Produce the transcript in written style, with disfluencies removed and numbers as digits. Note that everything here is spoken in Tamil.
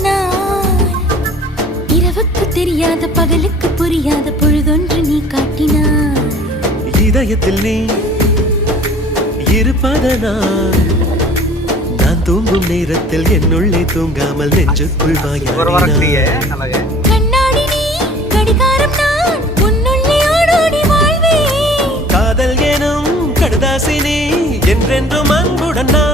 நாள் இரவுக்கு தெரியாத பகலுக்கு புரியாத பொழுதொன்று நீ காட்டினாய் இதயத்தில் நீ இருப்பதனால் நான் தூங்கும் நேரத்தில் என்னுள்ளே தூங்காமல் நெஞ்சுக்குள் வாயாடினாய் கண்ணாடி நீ கடிகாரம் நான் உன்னுள்ளே ஓடோடி வாழ்வே காதல் எனும் கடுதாசினி என்றென்றும் அன்புடன் நான்